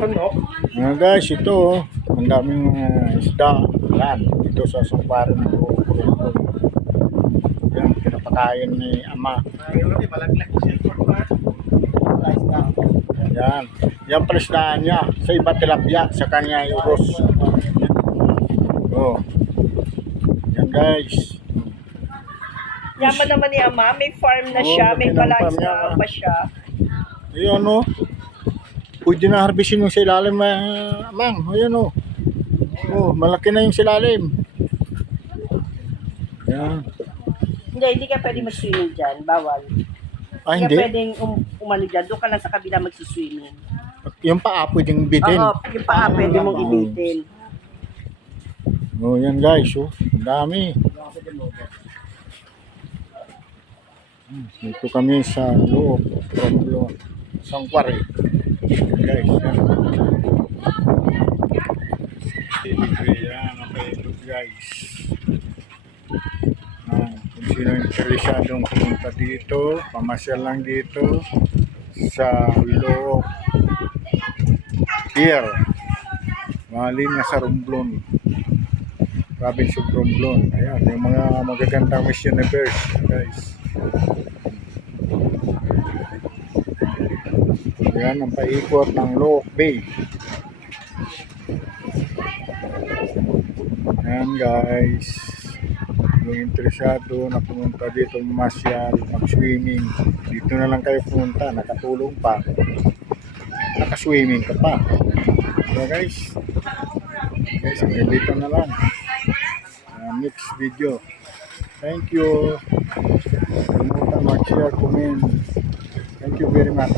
Guys, ito oh, ang daming isda. Yan, dito sa sungparan ng Purong. Yan, pinapakain ni Ama. Yan, yan palisdaan niya. Sa iba tilapia, sa kanya uros. Oh. Yan guys. Yaman naman ni Ama, may farm na siya, may palaisdaan pa siya. Ayan o. Pwede na harbisin yung silalim, Mang. Ayan o. Oh, malaki na yung silalim. Ayan. Hindi ka pwede mag-swimming dyan, bawal. Ah, Hindi hindi? ka pwedeng umano dyan, doon ka lang sa kabila mag-swimming. Yung paa pwedeng bitin. Oo, yung paa pwede mong ibitin. Oh, yan guys. Oh, ang dami. Dito kami sa loob. Sangkwari. Guys, yan. Yan, okay, look guys. Kung sino interesadong pumunta dito, pamasyal lang dito sa loob. Here, mahalin na sa Romblon. Province of Romblon. Ayan, yung mga magagandang Miss Universe, guys. Ayan, ang paikot ng Look Bay. Ayan, guys. Yung interesado na pumunta dito, masyal, mag-swimming. Dito na lang kayo pumunta, nakatulong pa. Naka-swimming ka pa. So, guys. Guys, dito na lang. Next video. Thank you. Kalimutan mag-share, comment. Thank you very much.